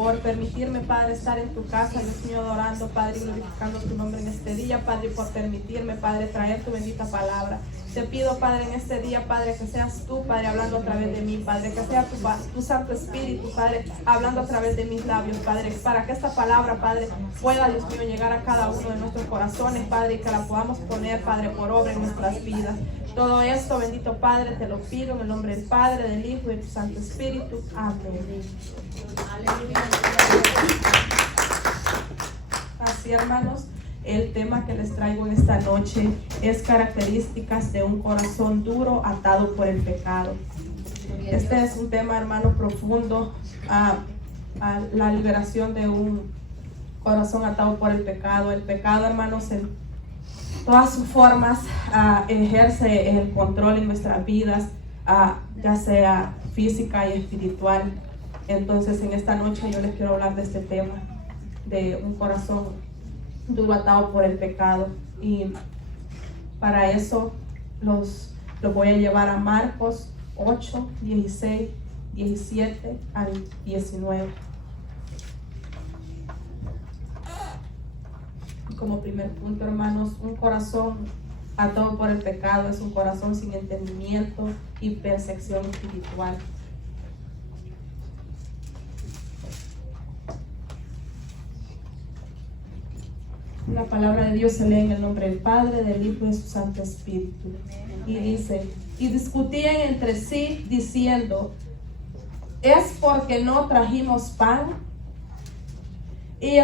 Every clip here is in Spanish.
por permitirme, Padre, estar en tu casa, Dios mío, adorando, Padre, y glorificando tu nombre en este día, Padre, y por permitirme, Padre, traer tu bendita palabra. Te pido, Padre, en este día, Padre, que seas tú, Padre, hablando a través de mí, Padre, que sea tu Santo Espíritu, Padre, hablando a través de mis labios, Padre, para que esta palabra, Padre, pueda, Dios mío, llegar a cada uno de nuestros corazones, Padre, y que la podamos poner, Padre, por obra en nuestras vidas. Todo esto, bendito Padre, te lo pido en el nombre del Padre, del Hijo y del Santo Espíritu. Amén. Así, hermanos, el tema que les traigo en esta noche es características de un corazón duro atado por el pecado. Este es un tema, hermano, profundo, a la liberación de un corazón atado por el pecado. El pecado, hermanos, en todas sus formas ejerce el control en nuestras vidas, ya sea física y espiritual. Entonces, en esta noche yo les quiero hablar de este tema, de un corazón duro atado por el pecado. Y para eso los voy a llevar a Marcos 8, 16, 17 al 19. Como primer punto, hermanos, un corazón atado por el pecado es un corazón sin entendimiento y percepción espiritual. La palabra de Dios se lee en el nombre del Padre, del Hijo y de su Santo Espíritu. Y dice: y discutían entre sí diciendo: ¿es porque no trajimos pan? Y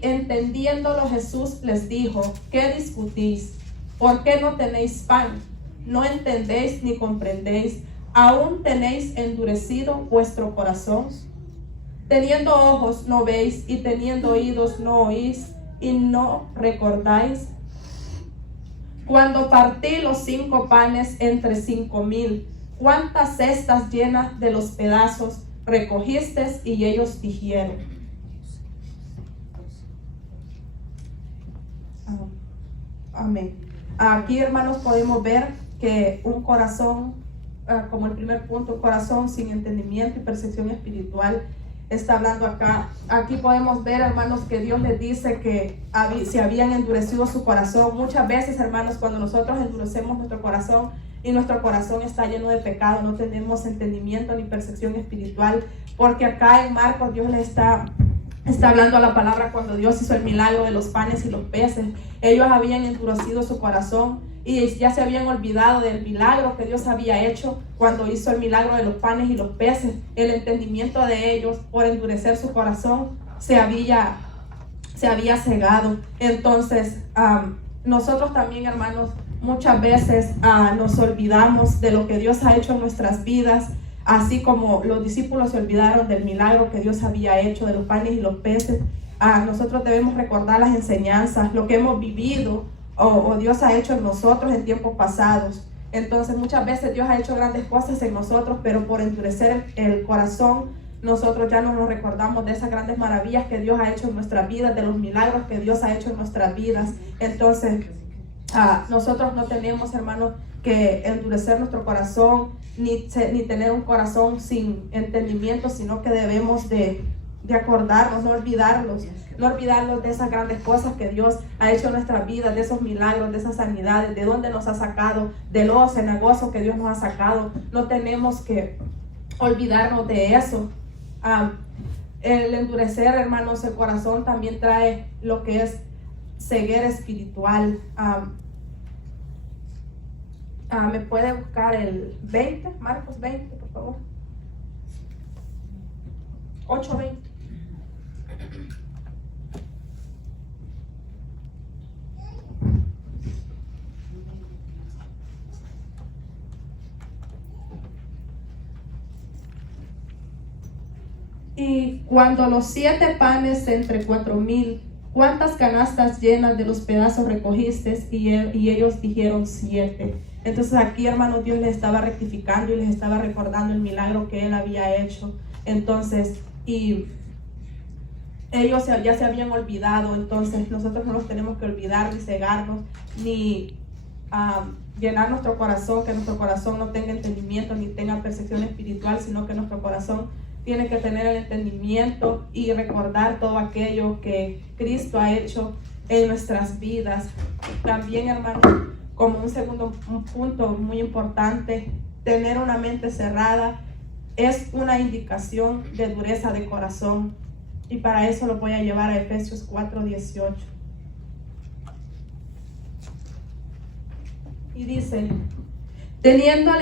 entendiéndolo Jesús les dijo: ¿qué discutís? ¿Por qué no tenéis pan? ¿No entendéis ni comprendéis? ¿Aún tenéis endurecido vuestro corazón? Teniendo ojos no veis, y teniendo oídos no oís, y no recordáis. Cuando partí los 5 panes entre 5,000, ¿cuántas cestas llenas de los pedazos recogiste? Y ellos dijeron: amén. Aquí, hermanos, podemos ver que un corazón, como el primer punto, un corazón sin entendimiento y percepción espiritual, está hablando acá. Aquí podemos ver, hermanos, que Dios les dice que se habían endurecido su corazón. Muchas veces, hermanos, cuando nosotros endurecemos nuestro corazón y nuestro corazón está lleno de pecado, no tenemos entendimiento ni percepción espiritual, porque acá en Marcos Dios le está hablando a la palabra cuando Dios hizo el milagro de los panes y los peces. Ellos habían endurecido su corazón y ya se habían olvidado del milagro que Dios había hecho cuando hizo el milagro de los panes y los peces. El entendimiento de ellos, por endurecer su corazón, se había cegado. Entonces, nosotros también, hermanos, muchas veces nos olvidamos de lo que Dios ha hecho en nuestras vidas, así como los discípulos se olvidaron del milagro que Dios había hecho de los panes y los peces. Nosotros debemos recordar las enseñanzas, lo que hemos vivido o Dios ha hecho en nosotros en tiempos pasados. Entonces, muchas veces Dios ha hecho grandes cosas en nosotros, pero por endurecer el corazón, nosotros ya no nos recordamos de esas grandes maravillas que Dios ha hecho en nuestras vidas, de los milagros que Dios ha hecho en nuestras vidas. Entonces, nosotros no tenemos, hermanos, que endurecer nuestro corazón, ni tener un corazón sin entendimiento, sino que debemos de acordarnos, no olvidarlos de esas grandes cosas que Dios ha hecho en nuestras vidas, de esos milagros, de esas sanidades, de dónde nos ha sacado, de los cenagozos que Dios nos ha sacado. No tenemos que olvidarnos de eso. El endurecer, hermanos, el corazón también trae lo que es ceguera espiritual. ¿Me puede buscar el 20? Marcos 20, por favor. 8:20. Y cuando los 7 panes entre 4,000, ¿cuántas canastas llenas de los pedazos recogiste? Y ellos dijeron 7. Entonces aquí, hermanos, Dios les estaba rectificando y les estaba recordando el milagro que Él había hecho. Entonces, y ellos ya se habían olvidado. Entonces nosotros no nos tenemos que olvidar ni cegarnos, ni llenar nuestro corazón, que nuestro corazón no tenga entendimiento ni tenga percepción espiritual, sino que nuestro corazón tiene que tener el entendimiento y recordar todo aquello que Cristo ha hecho en nuestras vidas. También, hermano, como un punto muy importante, tener una mente cerrada es una indicación de dureza de corazón. Y para eso lo voy a llevar a Efesios 4:18. Y dice, teniendo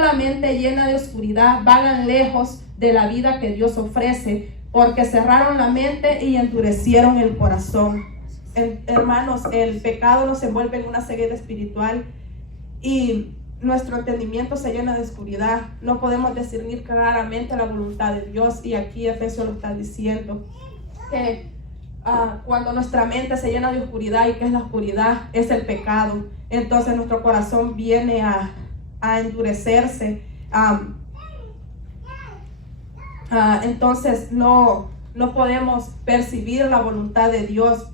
la mente llena de oscuridad, vagan lejos de la vida que Dios ofrece, porque cerraron la mente y endurecieron el corazón. Hermanos, el pecado nos envuelve en una ceguera espiritual y nuestro entendimiento se llena de oscuridad. No podemos discernir claramente la voluntad de Dios, y aquí Efesios lo está diciendo, que cuando nuestra mente se llena de oscuridad, ¿y qué es la oscuridad? Es el pecado. Entonces nuestro corazón viene a endurecerse. Entonces no podemos percibir la voluntad de Dios.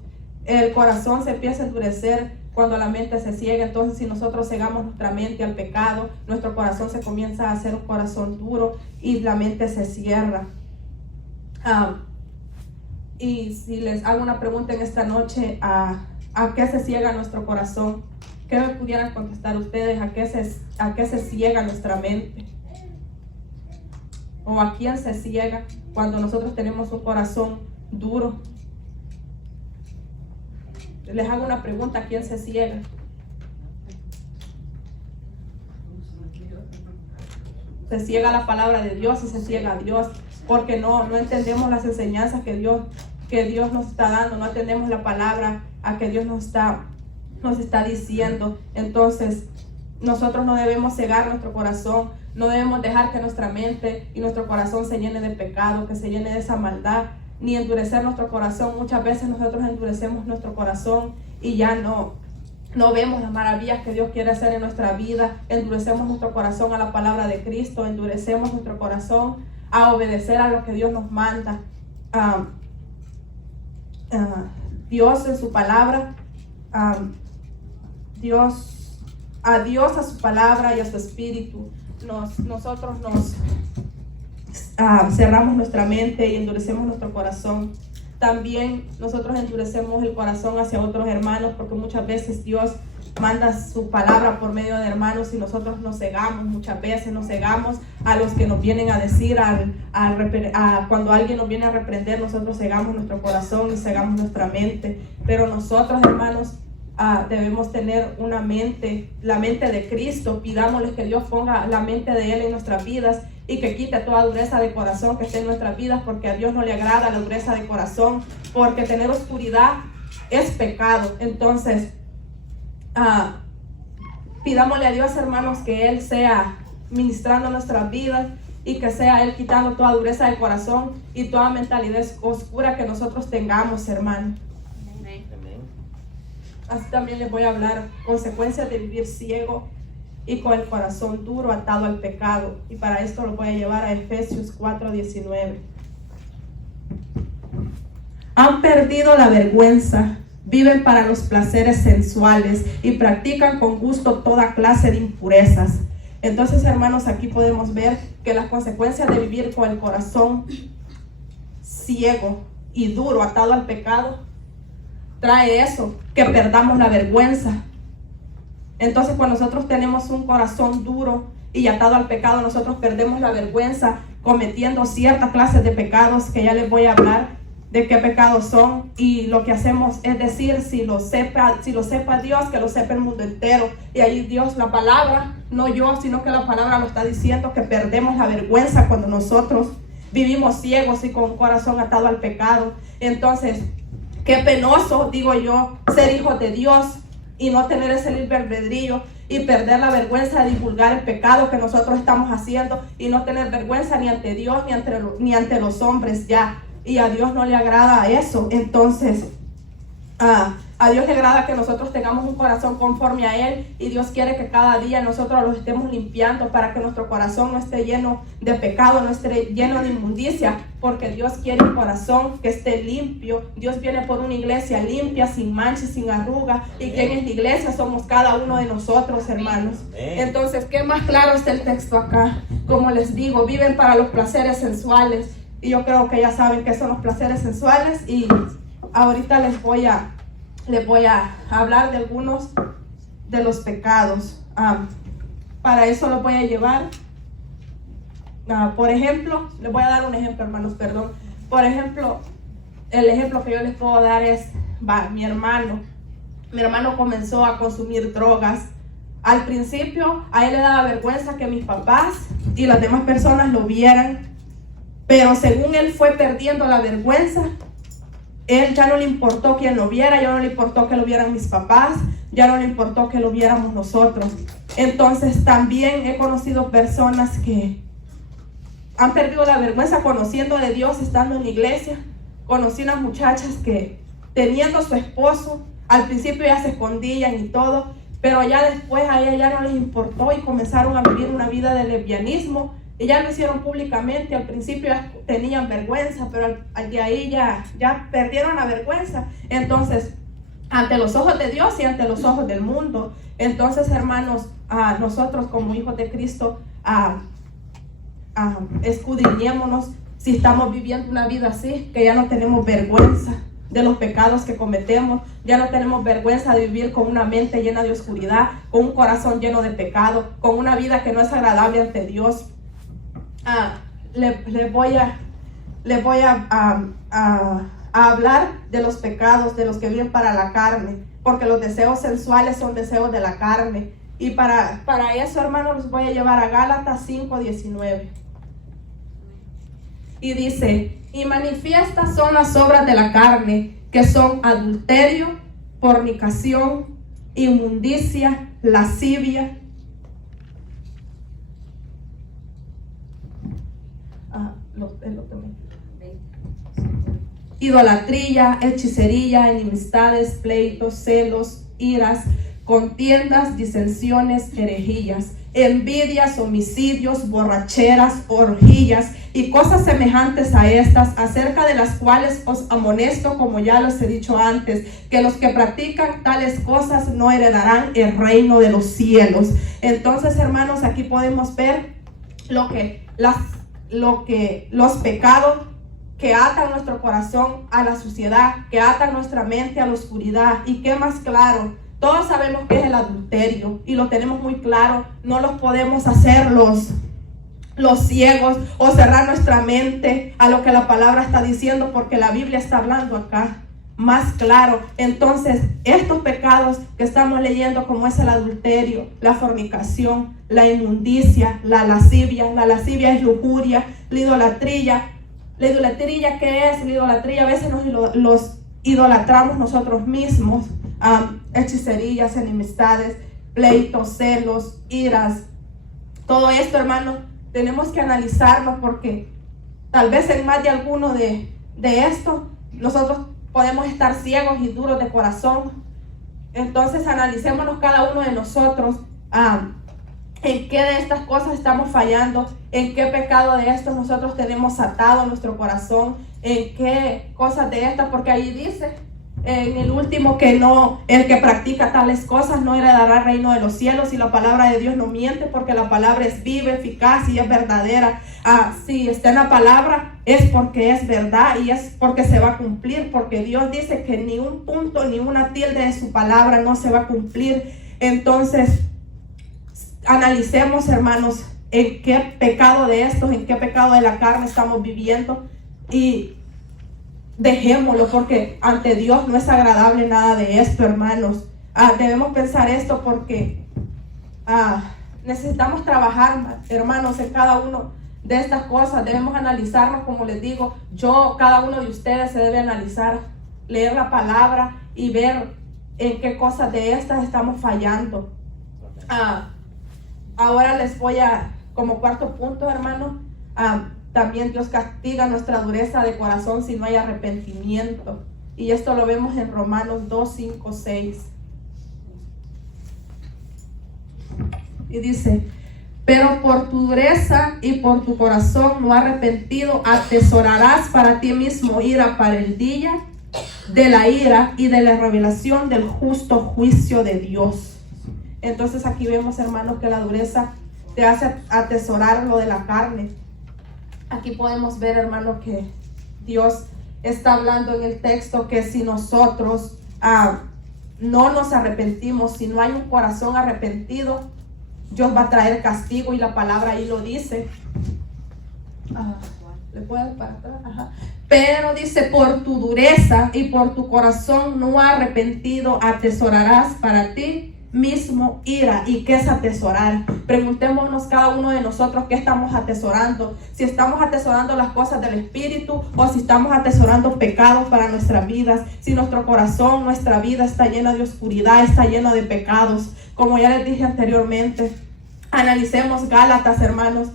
El corazón se empieza a endurecer cuando la mente se ciega. Entonces, si nosotros cegamos nuestra mente al pecado, nuestro corazón se comienza a hacer un corazón duro y la mente se cierra. Y si les hago una pregunta en esta noche, ¿a qué se ciega nuestro corazón? ¿Qué me pudieran contestar ustedes? ¿A qué se ciega nuestra mente? ¿O a quién se ciega cuando nosotros tenemos un corazón duro? Les hago una pregunta, ¿a quién se ciega? Se ciega la palabra de Dios y se ciega a Dios, porque no entendemos las enseñanzas que Dios nos está dando, no entendemos la palabra a que Dios nos está diciendo. Entonces, nosotros no debemos cegar nuestro corazón, no debemos dejar que nuestra mente y nuestro corazón se llene de pecado, que se llene de esa maldad, ni endurecer nuestro corazón. Muchas veces nosotros endurecemos nuestro corazón y ya no vemos las maravillas que Dios quiere hacer en nuestra vida. Endurecemos nuestro corazón a la palabra de Cristo, endurecemos nuestro corazón a obedecer a lo que Dios nos manda. Dios en su palabra, a Dios, a su palabra y a su espíritu, nosotros cerramos nuestra mente y endurecemos nuestro corazón. También nosotros endurecemos el corazón hacia otros hermanos, porque muchas veces Dios manda su palabra por medio de hermanos y nosotros nos cegamos. Muchas veces nos cegamos a los que nos vienen a decir, cuando alguien nos viene a reprender, nosotros cegamos nuestro corazón y cegamos nuestra mente. Pero nosotros, hermanos, debemos tener la mente de Cristo. Pidámosle que Dios ponga la mente de Él en nuestras vidas y que quite toda dureza de corazón que esté en nuestras vidas, porque a Dios no le agrada la dureza de corazón, porque tener oscuridad es pecado. Entonces, pidámosle a Dios, hermanos, que Él sea ministrando nuestras vidas y que sea Él quitando toda dureza de corazón y toda mentalidad oscura que nosotros tengamos, hermanos. Así también les voy a hablar consecuencias de vivir ciego y con el corazón duro, atado al pecado. Y para esto lo voy a llevar a Efesios 4:19. Han perdido la vergüenza, viven para los placeres sensuales y practican con gusto toda clase de impurezas. Entonces, hermanos, aquí podemos ver que las consecuencias de vivir con el corazón ciego y duro, atado al pecado, trae eso, que perdamos la vergüenza. Entonces, cuando nosotros tenemos un corazón duro y atado al pecado, nosotros perdemos la vergüenza cometiendo ciertas clases de pecados, que ya les voy a hablar de qué pecados son. Y lo que hacemos es decir, si lo sepa Dios, que lo sepa el mundo entero. Y ahí Dios, la palabra, no yo, sino que la palabra lo está diciendo, que perdemos la vergüenza cuando nosotros vivimos ciegos y con un corazón atado al pecado. Entonces, qué penoso, digo yo, ser hijos de Dios y no tener ese libre albedrío y perder la vergüenza de divulgar el pecado que nosotros estamos haciendo y no tener vergüenza ni ante Dios ni ante los hombres ya. Y a Dios no le agrada eso. Entonces, A Dios le agrada que nosotros tengamos un corazón conforme a Él, y Dios quiere que cada día nosotros lo estemos limpiando para que nuestro corazón no esté lleno de pecado, no esté lleno de inmundicia, porque Dios quiere un corazón que esté limpio. Dios viene por una iglesia limpia, sin manchas, sin arrugas, y quien es la iglesia somos cada uno de nosotros, hermanos. Entonces, ¿qué más claro está el texto acá? Como les digo, viven para los placeres sensuales, y yo creo que ya saben qué son los placeres sensuales, y ahorita les voy a hablar de algunos de los pecados. Para eso lo voy a llevar. Por ejemplo, les voy a dar un ejemplo, hermanos, perdón. Por ejemplo, el ejemplo que yo les puedo dar es, mi hermano comenzó a consumir drogas. Al principio, a él le daba vergüenza que mis papás y las demás personas lo vieran, pero según él fue perdiendo la vergüenza, él ya no le importó quien lo viera, ya no le importó que lo vieran mis papás, ya no le importó que lo viéramos nosotros. Entonces también he conocido personas que han perdido la vergüenza conociendo de Dios, estando en la iglesia. Conocí unas muchachas que, teniendo su esposo, al principio ya se escondían y todo, pero ya después a ella ya no les importó y comenzaron a vivir una vida de lesbianismo. Y ya lo hicieron públicamente. Al principio ya tenían vergüenza, pero de ahí ya perdieron la vergüenza. Entonces, ante los ojos de Dios y ante los ojos del mundo. Entonces, hermanos, nosotros como hijos de Cristo, escudriñémonos si estamos viviendo una vida así, que ya no tenemos vergüenza de los pecados que cometemos, ya no tenemos vergüenza de vivir con una mente llena de oscuridad, con un corazón lleno de pecado, con una vida que no es agradable ante Dios. Les voy a hablar de los pecados, de los que viven para la carne, porque los deseos sensuales son deseos de la carne. Y para eso, hermanos, los voy a llevar a Gálatas 5:19. Y dice: y manifiestas son las obras de la carne, que son adulterio, fornicación, inmundicia, lascivia, idolatría, hechicería, enemistades, pleitos, celos, iras, contiendas, disensiones, herejías, envidias, homicidios, borracheras, orgías y cosas semejantes a estas, acerca de las cuales os amonesto, como ya les he dicho antes, que los que practican tales cosas no heredarán el reino de los cielos. Entonces, hermanos, aquí podemos ver los pecados que atan nuestro corazón a la suciedad, que atan nuestra mente a la oscuridad. Y qué más claro, todos sabemos que es el adulterio y lo tenemos muy claro. No los podemos hacer los ciegos o cerrar nuestra mente a lo que la palabra está diciendo, porque la Biblia está hablando acá más claro. Entonces, estos pecados que estamos leyendo, como es el adulterio, la fornicación, la inmundicia, la lascivia es lujuria, la idolatría, ¿qué es? La idolatría, a veces los idolatramos nosotros mismos. Hechicerías, enemistades, pleitos, celos, iras. Todo esto, hermano, tenemos que analizarlo, porque tal vez en más de alguno de esto nosotros podemos estar ciegos y duros de corazón. Entonces analicémonos cada uno de nosotros, en qué de estas cosas estamos fallando, en qué pecado de estos nosotros tenemos atado nuestro corazón, en qué cosas de estas, porque ahí dice en el último que no, el que practica tales cosas no heredará el reino de los cielos. Y la palabra de Dios no miente, porque la palabra es viva, eficaz y es verdadera. Si está en la palabra es porque es verdad y es porque se va a cumplir, porque Dios dice que ni un punto ni una tilde de su palabra no se va a cumplir. Entonces, analicemos, hermanos, en qué pecado de estos, en qué pecado de la carne estamos viviendo, y dejémoslo, porque ante Dios no es agradable nada de esto, hermanos. Debemos pensar esto, porque necesitamos trabajar, hermanos, en cada uno de estas cosas. Debemos analizarnos, como les digo, cada uno de ustedes se debe analizar, leer la palabra y ver en qué cosas de estas estamos fallando. Ahora les voy como cuarto punto, hermano, también Dios castiga nuestra dureza de corazón si no hay arrepentimiento. Y esto lo vemos en Romanos 2, 5, 6. Y dice: pero por tu dureza y por tu corazón no arrepentido, atesorarás para ti mismo ira para el día de la ira y de la revelación del justo juicio de Dios. Entonces aquí vemos, hermanos, que la dureza te hace atesorar lo de la carne. Aquí podemos ver, hermanos, que Dios está hablando en el texto que si nosotros no nos arrepentimos, si no hay un corazón arrepentido, Dios va a traer castigo, y la palabra ahí lo dice. ¿Le puedo para atrás? Ajá. Pero dice: por tu dureza y por tu corazón no arrepentido, atesorarás para ti mismo ira. ¿Y qué es atesorar? Preguntémonos cada uno de nosotros qué estamos atesorando. Si estamos atesorando las cosas del Espíritu, o si estamos atesorando pecados para nuestras vidas. Si nuestro corazón, nuestra vida está llena de oscuridad, está llena de pecados. Como ya les dije anteriormente, analicemos Gálatas, hermanos,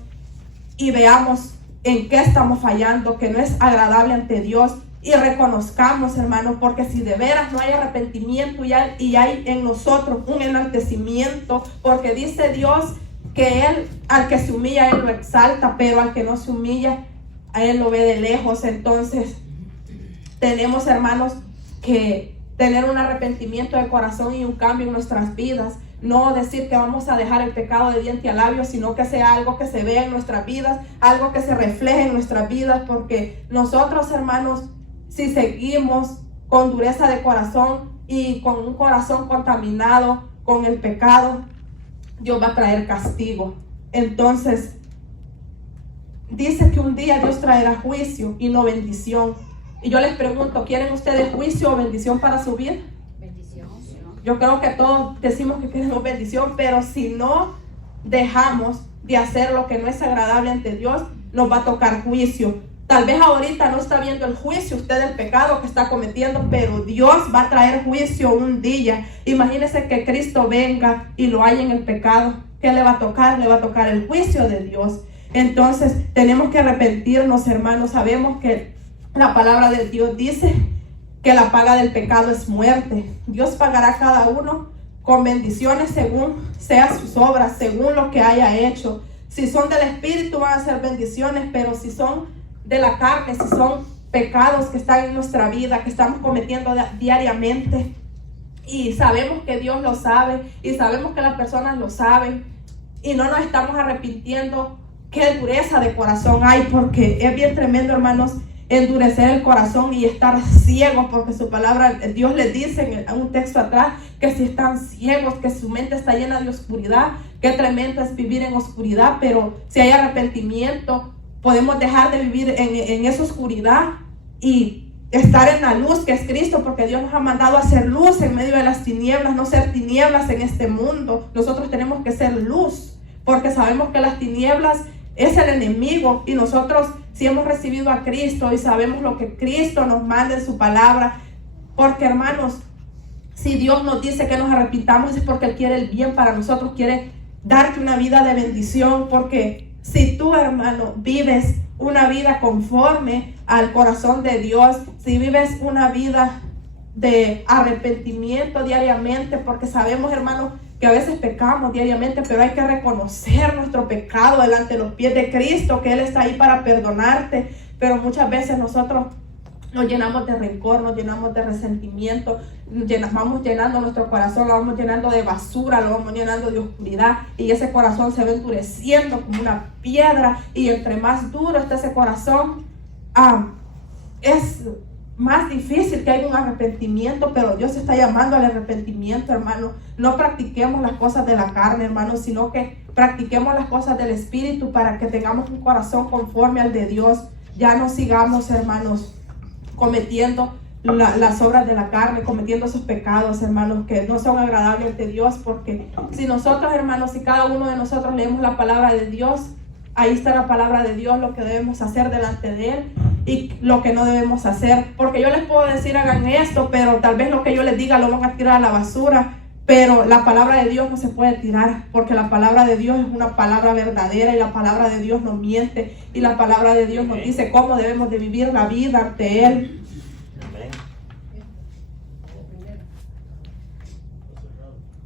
y veamos en qué estamos fallando, que no es agradable ante Dios, y reconozcamos, hermanos, porque si de veras no hay arrepentimiento y hay en nosotros un enaltecimiento, porque dice Dios que Él, al que se humilla, Él lo exalta, pero al que no se humilla, a Él lo ve de lejos. Entonces tenemos, hermanos, que tener un arrepentimiento de corazón y un cambio en nuestras vidas. No decir que vamos a dejar el pecado de diente a labio, sino que sea algo que se vea en nuestras vidas, algo que se refleje en nuestras vidas, porque nosotros, hermanos, si seguimos con dureza de corazón y con un corazón contaminado con el pecado, Dios va a traer castigo. Entonces, dice que un día Dios traerá juicio y no bendición. Y yo les pregunto, ¿quieren ustedes juicio o bendición para su vida? Yo creo que todos decimos que queremos bendición, pero si no dejamos de hacer lo que no es agradable ante Dios, nos va a tocar juicio. Tal vez ahorita no está viendo el juicio usted del pecado que está cometiendo, pero Dios va a traer juicio un día. Imagínese que Cristo venga y lo haya en el pecado. ¿Qué le va a tocar? Le va a tocar el juicio de Dios. Entonces tenemos que arrepentirnos, hermanos. Sabemos que la palabra de Dios dice que la paga del pecado es muerte. Dios pagará a cada uno con bendiciones según sean sus obras, según lo que haya hecho. Si son del Espíritu van a ser bendiciones, pero si son de la carne, si son pecados que están en nuestra vida, que estamos cometiendo diariamente, y sabemos que Dios lo sabe, y sabemos que las personas lo saben, y no nos estamos arrepintiendo, qué dureza de corazón hay, porque es bien tremendo, hermanos, endurecer el corazón y estar ciegos, porque su palabra, Dios les dice en un texto atrás, que si están ciegos, que su mente está llena de oscuridad, qué tremendo es vivir en oscuridad. Pero si hay arrepentimiento, podemos dejar de vivir en esa oscuridad y estar en la luz que es Cristo, porque Dios nos ha mandado a ser luz en medio de las tinieblas, no ser tinieblas en este mundo. Nosotros tenemos que ser luz, porque sabemos que las tinieblas es el enemigo, y nosotros, si hemos recibido a Cristo y sabemos lo que Cristo nos manda en su palabra, porque, hermanos, si Dios nos dice que nos arrepintamos es porque Él quiere el bien para nosotros, quiere darte una vida de bendición. Porque si tú, hermano, vives una vida conforme al corazón de Dios, si vives una vida de arrepentimiento diariamente, porque sabemos, hermano, que a veces pecamos diariamente, pero hay que reconocer nuestro pecado delante de los pies de Cristo, que Él está ahí para perdonarte. Pero muchas veces nosotros nos llenamos de rencor, nos llenamos de resentimiento, vamos llenando nuestro corazón, lo vamos llenando de basura, lo vamos llenando de oscuridad, y ese corazón se va endureciendo como una piedra, y entre más duro está ese corazón, es más difícil que haya un arrepentimiento. Pero Dios está llamando al arrepentimiento, hermano. No practiquemos las cosas de la carne, hermano, sino que practiquemos las cosas del Espíritu, para que tengamos un corazón conforme al de Dios. Ya no sigamos, hermanos, cometiendo las obras de la carne, cometiendo esos pecados, hermanos, que no son agradables ante Dios. Porque si nosotros, hermanos, si cada uno de nosotros leemos la palabra de Dios, ahí está la palabra de Dios, lo que debemos hacer delante de Él y lo que no debemos hacer. Porque yo les puedo decir hagan esto, pero tal vez lo que yo les diga lo van a tirar a la basura. Pero la palabra de Dios no se puede tirar, porque la palabra de Dios es una palabra verdadera, y la palabra de Dios no miente, y la palabra de Dios nos dice cómo debemos de vivir la vida ante Él.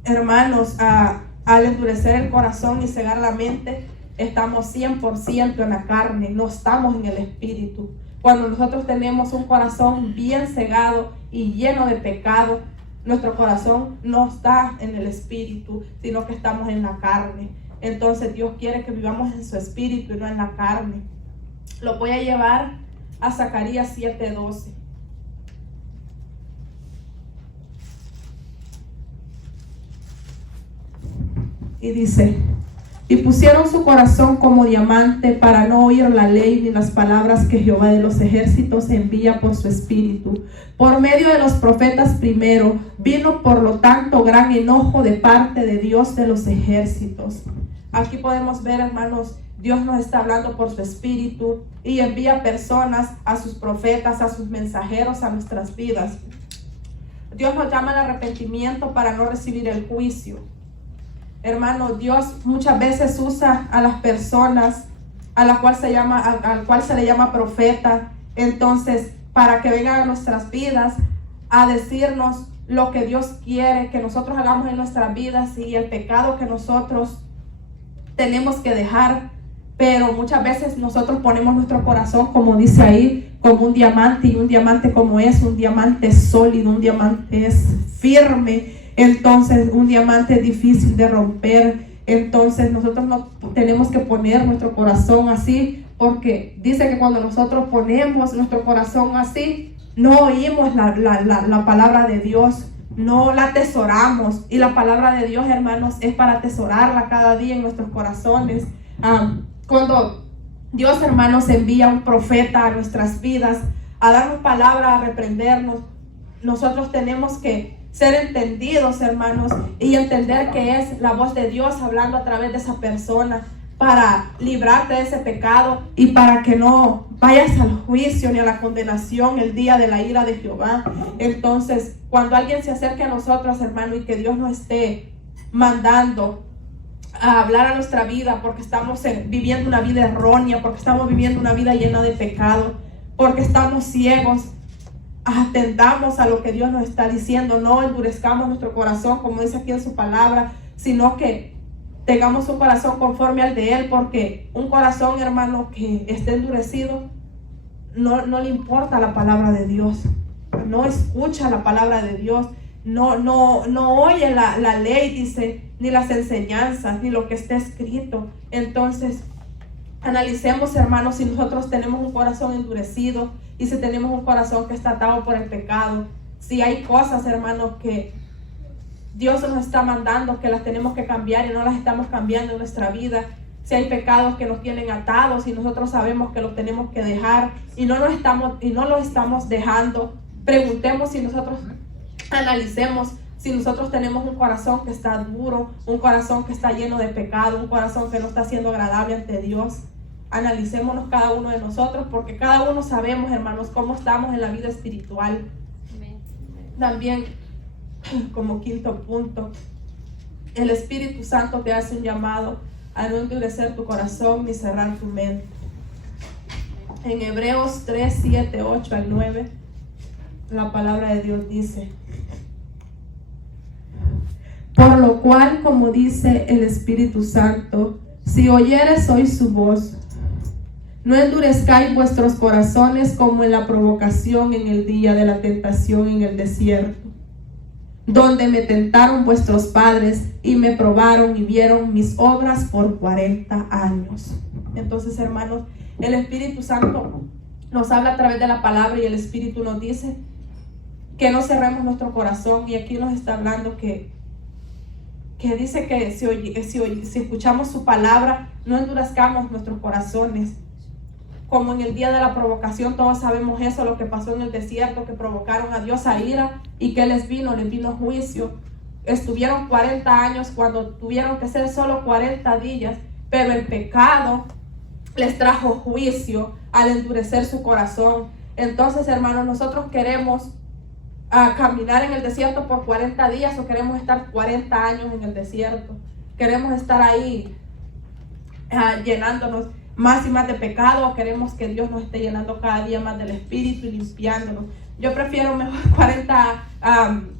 hermanos, al endurecer el corazón y cegar la mente, estamos 100% en la carne, no estamos en el espíritu. Cuando nosotros tenemos un corazón bien cegado y lleno de pecado, nuestro corazón no está en el espíritu, sino que estamos en la carne. Entonces Dios quiere que vivamos en su espíritu y no en la carne. Lo voy a llevar a Zacarías 7:12. Y dice: y pusieron su corazón como diamante para no oír la ley ni las palabras que Jehová de los ejércitos envía por su espíritu. Por medio de los profetas primero, vino por lo tanto gran enojo de parte de Dios de los ejércitos. Aquí podemos ver, hermanos, Dios nos está hablando por su espíritu y envía personas, a sus profetas, a sus mensajeros a nuestras vidas. Dios nos llama al arrepentimiento para no recibir el juicio. Hermano, Dios muchas veces usa a las personas al cual se le llama profeta, entonces para que vengan a nuestras vidas a decirnos lo que Dios quiere que nosotros hagamos en nuestras vidas y el pecado que nosotros tenemos que dejar. Pero muchas veces nosotros ponemos nuestro corazón, como dice ahí, como un diamante, y un diamante como es, un diamante sólido, un diamante es firme. Entonces un diamante es difícil de romper. Entonces nosotros no tenemos que poner nuestro corazón así, porque dice que cuando nosotros ponemos nuestro corazón así, no oímos la palabra de Dios, no la atesoramos. Y la palabra de Dios, hermanos, es para atesorarla cada día en nuestros corazones. Cuando Dios, hermanos, envía un profeta a nuestras vidas a darnos palabra, a reprendernos, nosotros tenemos que ser entendidos, hermanos, y entender que es la voz de Dios hablando a través de esa persona para librarte de ese pecado y para que no vayas al juicio ni a la condenación el día de la ira de Jehová. Entonces, cuando alguien se acerque a nosotros, hermano, y que Dios nos esté mandando a hablar a nuestra vida porque estamos viviendo una vida errónea, porque estamos viviendo una vida llena de pecado, porque estamos ciegos, atendamos a lo que Dios nos está diciendo. No endurezcamos nuestro corazón, como dice aquí en su palabra, sino que tengamos un corazón conforme al de Él, porque un corazón, hermano, que esté endurecido, no le importa la palabra de Dios, no escucha la palabra de Dios, no oye la ley, dice, ni las enseñanzas, ni lo que está escrito. Entonces, analicemos, hermanos, si nosotros tenemos un corazón endurecido y si tenemos un corazón que está atado por el pecado. Si hay cosas, hermanos, que Dios nos está mandando que las tenemos que cambiar y no las estamos cambiando en nuestra vida. Si hay pecados que nos tienen atados y nosotros sabemos que los tenemos que dejar y no lo estamos dejando, preguntemos si nosotros, analicemos si nosotros tenemos un corazón que está duro, un corazón que está lleno de pecado, un corazón que no está siendo agradable ante Dios. Analicémonos cada uno de nosotros, porque cada uno sabemos, hermanos, cómo estamos en la vida espiritual. También, como quinto punto, el Espíritu Santo te hace un llamado a no endurecer tu corazón ni cerrar tu mente. En Hebreos 3, 7, 8 al 9, la palabra de Dios dice: por lo cual, como dice el Espíritu Santo, si oyeres hoy su voz, no endurezcáis vuestros corazones como en la provocación en el día de la tentación en el desierto, donde me tentaron vuestros padres y me probaron y vieron mis obras por 40 años. Entonces, hermanos, el Espíritu Santo nos habla a través de la palabra y el Espíritu nos dice que no cerremos nuestro corazón. Y aquí nos está hablando que dice que si escuchamos su palabra, no endurezcamos nuestros corazones. Como en el día de la provocación, todos sabemos eso, lo que pasó en el desierto, que provocaron a Dios a ira y que les vino juicio. Estuvieron 40 años cuando tuvieron que ser solo 40 días, pero el pecado les trajo juicio al endurecer su corazón. Entonces, hermanos, nosotros queremos caminar en el desierto por 40 días o queremos estar 40 años en el desierto. Queremos estar ahí llenándonos más y más de pecado, o queremos que Dios nos esté llenando cada día más del Espíritu y limpiándonos. Yo prefiero mejor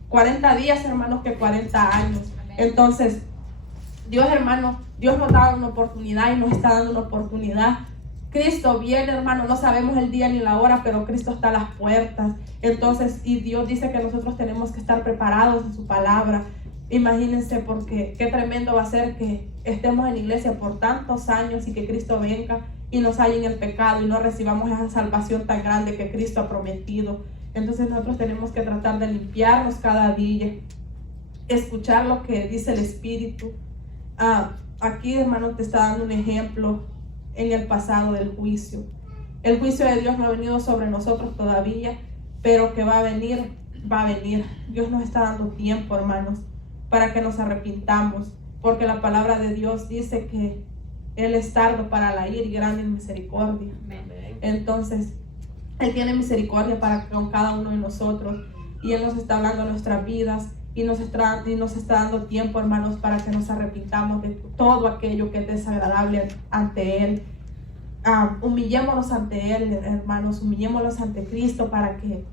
40 días, hermanos, que 40 años. Entonces, Dios, hermano, Dios nos da una oportunidad y nos está dando una oportunidad. Cristo viene, hermano, no sabemos el día ni la hora, pero Cristo está a las puertas. Entonces, y Dios dice que nosotros tenemos que estar preparados en su palabra. Imagínense, porque qué tremendo va a ser que estemos en la iglesia por tantos años y que Cristo venga y nos halle en el pecado y no recibamos esa salvación tan grande que Cristo ha prometido. Entonces nosotros tenemos que tratar de limpiarnos cada día, escuchar lo que dice el Espíritu. Aquí, hermano, te está dando un ejemplo en el pasado del juicio. El juicio de Dios no ha venido sobre nosotros todavía, pero que va a venir, va a venir. Dios nos está dando tiempo, hermanos, para que nos arrepintamos, porque la palabra de Dios dice que Él es tardo para la ira y grande en misericordia. Entonces, Él tiene misericordia para con cada uno de nosotros, y Él nos está hablando de nuestras vidas, y nos está dando tiempo, hermanos, para que nos arrepintamos de todo aquello que es desagradable ante Él. Humillémonos ante Él, hermanos, humillémonos ante Cristo para que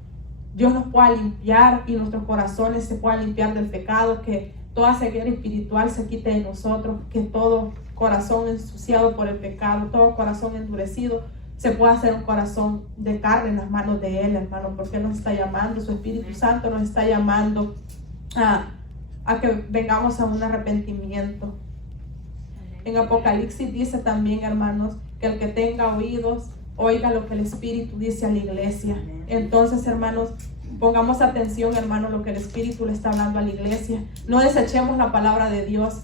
Dios nos pueda limpiar y nuestros corazones se puedan limpiar del pecado, que toda ceguera espiritual se quite de nosotros, que todo corazón ensuciado por el pecado, todo corazón endurecido, se pueda hacer un corazón de carne en las manos de Él, hermano, porque Él nos está llamando, su Espíritu Santo nos está llamando a que vengamos a un arrepentimiento. En Apocalipsis dice también, hermanos, que el que tenga oídos, oiga lo que el Espíritu dice a la iglesia. Entonces, hermanos, pongamos atención, hermanos, lo que el Espíritu le está hablando a la iglesia. No desechemos la palabra de Dios.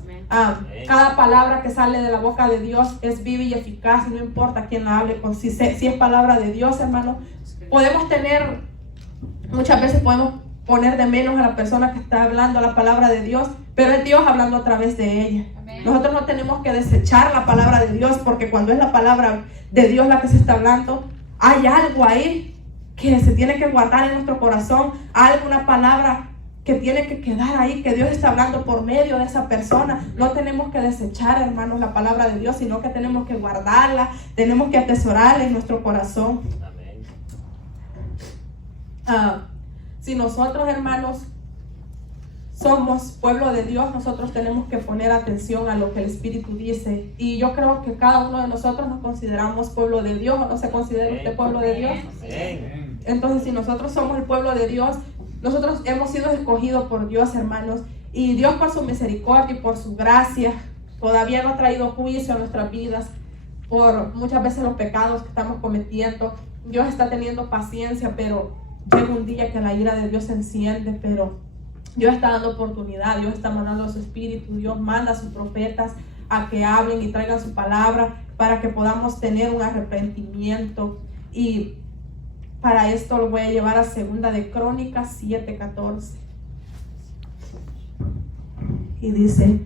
Cada palabra que sale de la boca de Dios es viva y eficaz, y no importa quién la hable. Si es palabra de Dios, hermanos, muchas veces podemos poner de menos a la persona que está hablando la palabra de Dios, pero es Dios hablando a través de ella. Nosotros no tenemos que desechar la palabra de Dios, porque cuando es la palabra de Dios la que se está hablando, hay algo ahí que se tiene que guardar en nuestro corazón, alguna palabra que tiene que quedar ahí, que Dios está hablando por medio de esa persona. No tenemos que desechar, hermanos, la palabra de Dios, sino que tenemos que guardarla, tenemos que atesorarla en nuestro corazón. Si nosotros, hermanos, somos pueblo de Dios, nosotros tenemos que poner atención a lo que el Espíritu dice. Y yo creo que cada uno de nosotros nos consideramos pueblo de Dios. ¿O no se considera usted pueblo de Dios? Entonces, si nosotros somos el pueblo de Dios, nosotros hemos sido escogidos por Dios, hermanos. Y Dios, por su misericordia y por su gracia, todavía no ha traído juicio a nuestras vidas por muchas veces los pecados que estamos cometiendo. Dios está teniendo paciencia, pero llega un día que la ira de Dios se enciende, pero Dios está dando oportunidad, Dios está mandando a su Espíritu, Dios manda a sus profetas a que hablen y traigan su palabra para que podamos tener un arrepentimiento. Y para esto lo voy a llevar a 2 de Crónicas 7:14. Y dice: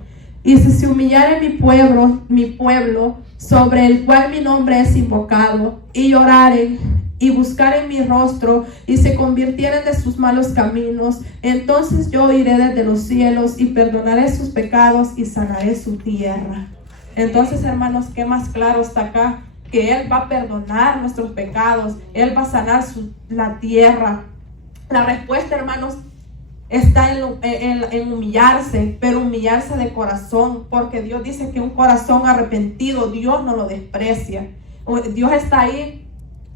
y si se humillare mi pueblo, sobre el cual mi nombre es invocado, y lloraren y buscaren mi rostro, y se convirtieren de sus malos caminos, entonces yo iré desde los cielos y perdonaré sus pecados y sanaré su tierra. Entonces, hermanos, ¿qué más claro está acá? Que Él va a perdonar nuestros pecados, Él va a sanar la tierra. La respuesta, hermanos, está en humillarse, pero humillarse de corazón, porque Dios dice que un corazón arrepentido, Dios no lo desprecia. Dios está ahí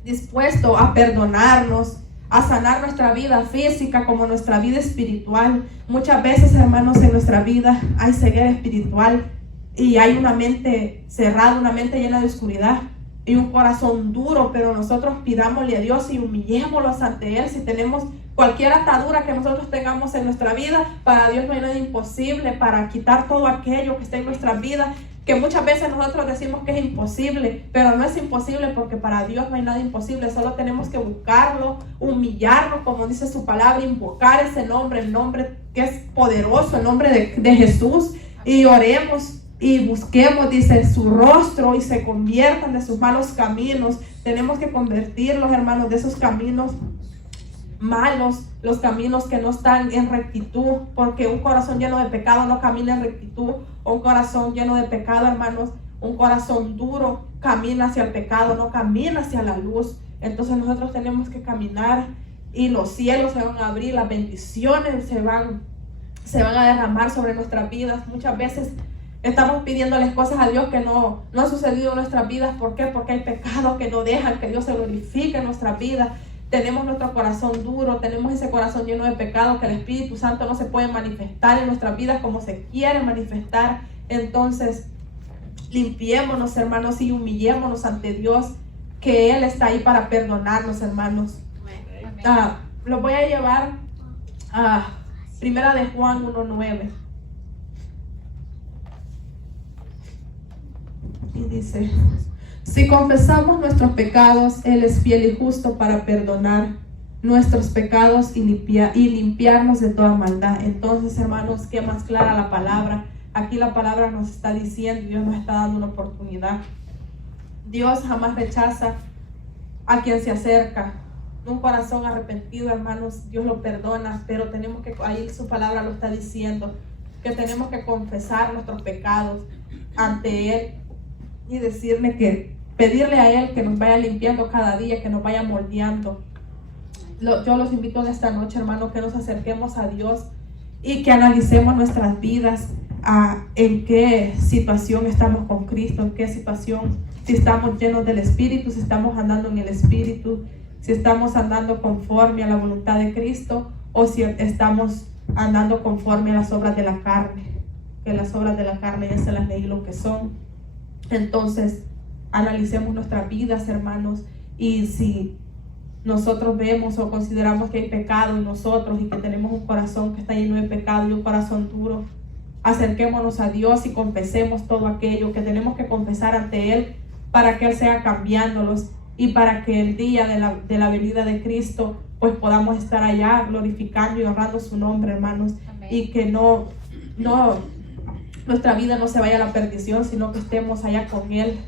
dispuesto a perdonarnos, a sanar nuestra vida física como nuestra vida espiritual. Muchas veces, hermanos, en nuestra vida hay ceguera espiritual y hay una mente cerrada, una mente llena de oscuridad y un corazón duro, pero nosotros pidámosle a Dios y humillémoslos ante Él. Si tenemos cualquier atadura que nosotros tengamos en nuestra vida, para Dios no hay nada imposible para quitar todo aquello que está en nuestra vida, que muchas veces nosotros decimos que es imposible, pero no es imposible, porque para Dios no hay nada imposible. Solo tenemos que buscarlo, humillarnos, como dice su palabra, invocar ese nombre, el nombre que es poderoso, el nombre de Jesús, y oremos y busquemos, dice, su rostro, y se conviertan de sus malos caminos. Tenemos que convertirlos, hermanos, de esos caminos malos, los caminos que no están en rectitud, porque un corazón lleno de pecado no camina en rectitud. Un corazón lleno de pecado, hermanos, un corazón duro camina hacia el pecado, no camina hacia la luz. Entonces nosotros tenemos que caminar, y los cielos se van a abrir, las bendiciones se van se van a derramar sobre nuestras vidas. Muchas veces estamos pidiéndoles cosas a Dios que no han sucedido en nuestras vidas. ¿Por qué? Porque hay pecados que no dejan que Dios se glorifique en nuestras vidas. Tenemos nuestro corazón duro, tenemos ese corazón lleno de pecado, que el Espíritu Santo no se puede manifestar en nuestras vidas como se quiere manifestar. Entonces, limpiémonos, hermanos, y humillémonos ante Dios, que Él está ahí para perdonarnos, hermanos. Lo voy a llevar a Primera de Juan 1:9. Y dice: si confesamos nuestros pecados, Él es fiel y justo para perdonar nuestros pecados y limpiarnos de toda maldad. Entonces, hermanos, qué más clara la palabra. Aquí la palabra nos está diciendo, Dios nos está dando una oportunidad. Dios jamás rechaza a quien se acerca. Un corazón arrepentido, hermanos, Dios lo perdona, pero tenemos que, ahí su palabra lo está diciendo, que tenemos que confesar nuestros pecados ante Él y pedirle a Él que nos vaya limpiando cada día, que nos vaya moldeando. Yo los invito en esta noche, hermanos, que nos acerquemos a Dios y que analicemos nuestras vidas, en qué situación estamos con Cristo, en qué situación, si estamos llenos del Espíritu, si estamos andando en el Espíritu, si estamos andando conforme a la voluntad de Cristo, o si estamos andando conforme a las obras de la carne, que las obras de la carne ya se las leí lo que son. Entonces, analicemos nuestras vidas, hermanos, y si nosotros vemos o consideramos que hay pecado en nosotros y que tenemos un corazón que está lleno de pecado y un corazón duro, acerquémonos a Dios y confesemos todo aquello que tenemos que confesar ante Él, para que Él sea cambiándolos y para que el día de la venida de Cristo pues podamos estar allá glorificando y honrando su nombre, hermanos. Amén. Y que nuestra vida no se vaya a la perdición, sino que estemos allá con Él.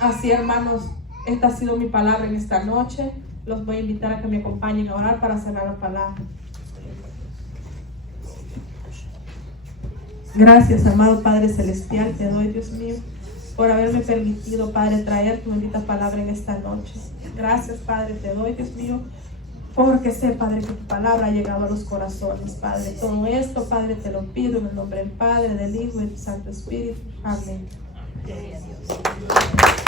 Así, hermanos, esta ha sido mi palabra en esta noche. Los voy a invitar a que me acompañen a orar para cerrar la palabra. Gracias, amado Padre Celestial, te doy, Dios mío, por haberme permitido, Padre, traer tu bendita palabra en esta noche. Gracias, Padre, te doy, Dios mío, porque sé, Padre, que tu palabra ha llegado a los corazones, Padre. Todo esto, Padre, te lo pido en el nombre del Padre, del Hijo y del Santo Espíritu. Amén. Gloria a Dios.